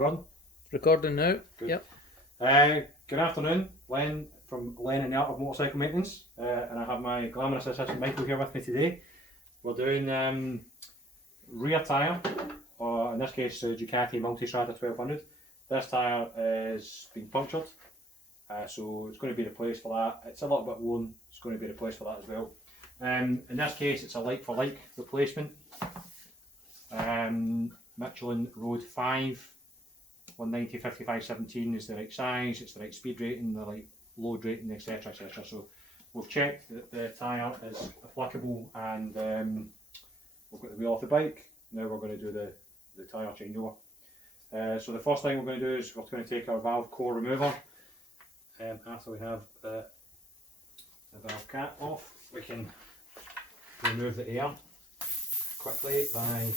On. Recording now. Good. Yep. Good afternoon, Len from Len and the Art of Motorcycle Maintenance, and I have my glamorous assistant Michael here with me today. We're doing rear tyre, or in this case Ducati multistrada 1200. This tyre is been punctured, so it's going to be replaced for that. It's a little bit worn, it's going to be replaced for that as well. In this case it's a like for like replacement. Michelin Road 5. 190, 55, 17 is the right size, it's the right speed rating, the right load rating, etc, etc. So we've checked that the tyre is applicable, and we've got the wheel off the bike. Now we're going to do the tyre changeover. So the first thing we're going to do is we're going to take our valve core remover. After we have the valve cap off, we can remove the air quickly by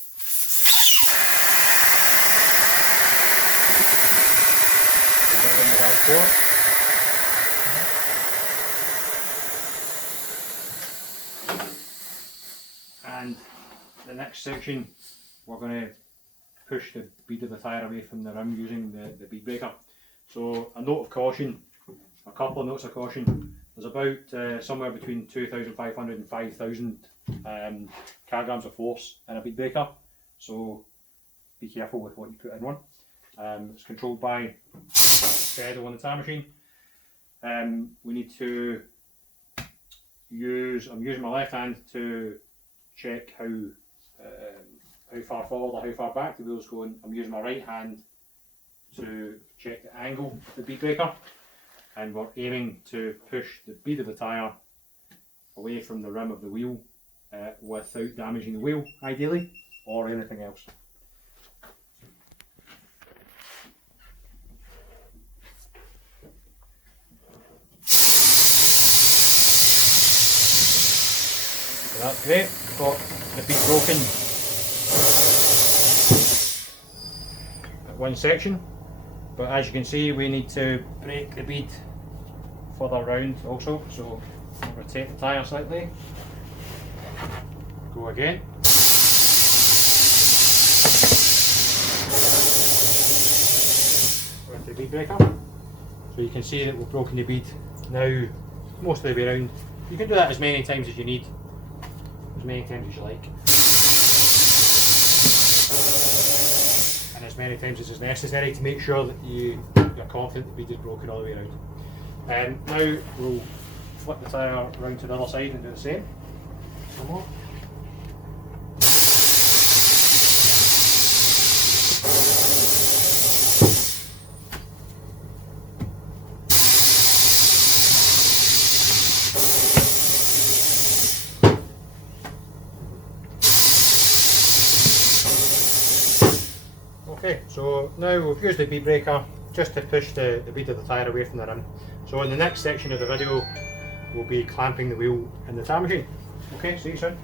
removing the valve core. And the next section, we're going to push the bead of the tyre away from the rim using the bead breaker. So a note of caution, a couple of notes of caution. There's about somewhere between 2,500 and 5,000 kilograms of force in a bead breaker. So be careful with what you put in one. It's controlled by pedal on the tyre machine. We need to use, I'm using my left hand to check how far forward or how far back the wheel's going. I'm using my right hand to check the angle of the bead breaker, and we're aiming to push the bead of the tyre away from the rim of the wheel without damaging the wheel ideally, or anything else. So that's great, we've got the bead broken at one section, but as you can see we need to break the bead further round also, so rotate the tyre slightly, go again. With the bead breaker. So you can see that we've broken the bead now most of the way around. You can do that as many times as you need, as many times as you like, and as many times as is necessary to make sure that you're confident the bead is broken all the way around. Now we'll flip the tyre round to the other side and do the same. Some more. Okay, so now we've used the bead breaker just to push the bead of the tyre away from the rim. So in the next section of the video we'll be clamping the wheel in the tyre machine. Okay, see you soon.